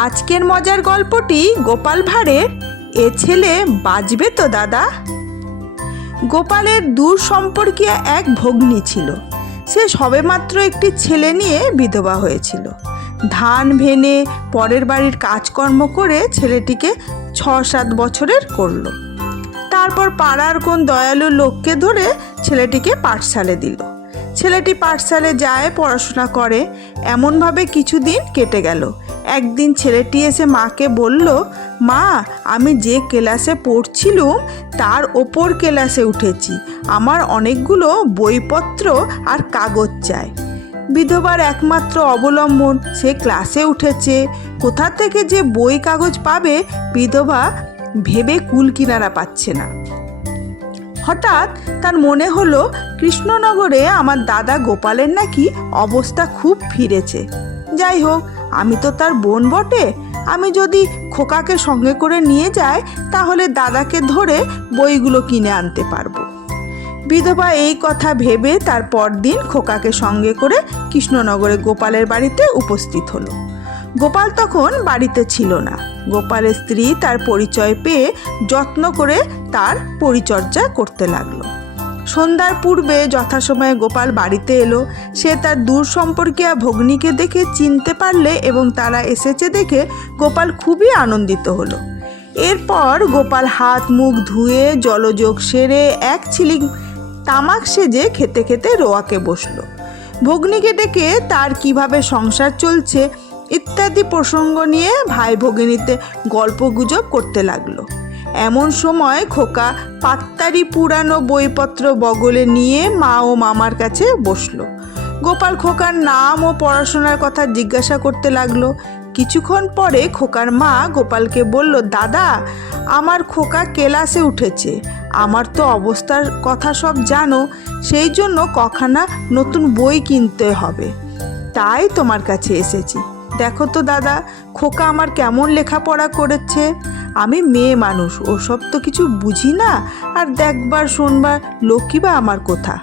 আজকের মজার গল্পটি গোপাল ভাঁড়ের এ ছেলে বাঁচবে তো দাদা। গোপালের দূর সম্পর্কীয় এক ভগ্নী ছিল। সে সবেমাত্র একটি ছেলে নিয়ে বিধবা হয়েছিল। ধান ভেনে পরের বাড়ির কাজকর্ম করে ছেলেটিকে 6-7 বছরের করলো। তারপর পাড়ার কোন দয়ালু লোককে ধরে ছেলেটিকে পাঠশালে দিল। ছেলেটি পাঠশালে যায়, পড়াশোনা করে। এমনভাবে কিছুদিন কেটে গেল। একদিন ছেলেটি এসে মাকে বলল, মা, আমি যে ক্লাসে পড়ছিলুম তার ওপর ক্লাসে উঠেছি। আমার অনেকগুলো বইপত্র আর কাগজ চাই। বিধবার একমাত্র অবলম্বন, সে ক্লাসে উঠেছে, কোথা থেকে যে বই কাগজ পাবে বিধবা ভেবে কুল কিনারা পাচ্ছে না। হঠাৎ তার মনে হলো কৃষ্ণনগরে আমার দাদা গোপালের নাকি অবস্থা খুব ফিরেছে। যাই হোক, আমি তো তার বোন বটে, আমি যদি খোকাকে সঙ্গে করে নিয়ে যাই তাহলে দাদাকে ধরে বইগুলো কিনে আনতে পারবো। বিধবা এই কথা ভেবে তার পরদিন খোকাকে সঙ্গে করে কৃষ্ণনগরে গোপালের বাড়িতে উপস্থিত হলো। গোপাল তখন বাড়িতে ছিল না। গোপালের স্ত্রী তার পরিচয় পেয়ে যত্ন করে তার পরিচর্যা করতে লাগলো। সন্ধ্যার পূর্বে যথাসময়ে গোপাল বাড়িতে এলো। সে তার দূর সম্পর্কীয় ভগ্নীকে দেখে চিনতে পারলে এবং তারা এসেছে দেখে গোপাল খুবই আনন্দিত হলো। এরপর গোপাল হাত মুখ ধুয়ে জলযোগ সেরে এক ছিলিং তামাক সেজে খেতে খেতে রোয়াকে বসলো। ভগ্নীকে ডেকে তার কিভাবে সংসার চলছে ইত্যাদি প্রসঙ্গ নিয়ে ভাই ভগিনীতে গল্পগুজব করতে লাগলো। এমন সময় খোকা পাত্তারি পুরানো বইপত্র বগলে নিয়ে মা ও মামার কাছে বসলো। গোপাল খোকার নাম ও পড়াশোনার কথা জিজ্ঞাসা করতে লাগলো। কিছুক্ষণ পরে খোকার মা গোপালকে বলল, দাদা, আমার খোকা ক্লাসে উঠেছে। আমার তো অবস্থার কথা সব জানো, সেই জন্য কখানা নতুন বই কিনতে হবে, তাই তোমার কাছে এসেছি। দেখো তো দাদা, খোকা আমার কেমন লেখাপড়া করেছে। আমি মেয়ে মানুষ, ওসব তো কিছু বুঝি না, আর দেখবার শুনবার লোকই বা আমার কোথা।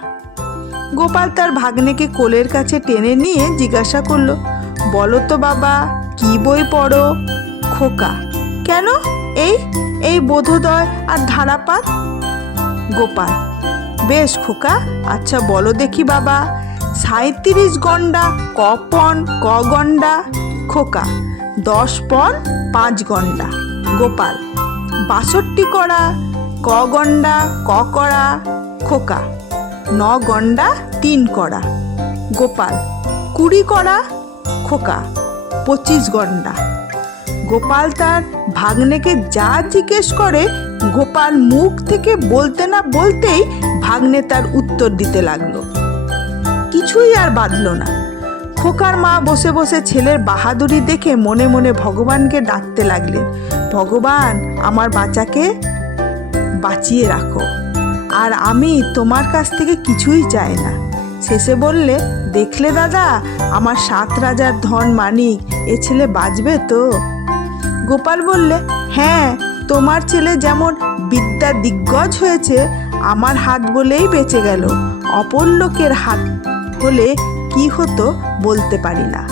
গোপাল তার ভাগ্নেকে কোলের কাছে টেনে নিয়ে জিজ্ঞাসা করলো, বলো তো বাবা, কি বই পড়ো? খোকা, কেন? এই বোধোদয় আর ধারাপাত। গোপাল, বেশ খোকা, আচ্ছা বলো দেখি বাবা, 37 গণ্ডা কপন ক গণ্ডা? খোকা, 10 পণ 5 গণ্ডা। গোপাল, 62 কড়া ক গণ্ডা ক কড়া? খোকা, 9 গণ্ডা 3 কড়া। গোপাল, 20 কড়া? খোকা, 25 গণ্ডা। গোপাল তার ভাগ্নেকে যা জিজ্ঞেস করে গোপাল মুখ থেকে বলতে না বলতেই ভাগ্নে তার উত্তর দিতে লাগলো। কিছুই আর বাঁধল না। খোকার মা বসে বসে ছেলের বাহাদুরি দেখে মনে মনে ভগবানকে ডাকতে লাগলেন, ভগবান, আমার বাচ্চাকে বাঁচিয়ে রাখো, আর আমি তোমার কাছ থেকে কিছুই চাই না। শেষে বললে, দেখলে দাদা, আমার 7 রাজার ধন মানিক, এ ছেলে বাঁচবে তো? গোপাল বললে, হ্যাঁ, তোমার ছেলে যেমন বিদ্যা দিগ্গজ হয়েছে, আমার হাত বলেই বেঁচে গেল। অপর লোকের হাত হলে কি হতো বলতে পারি না।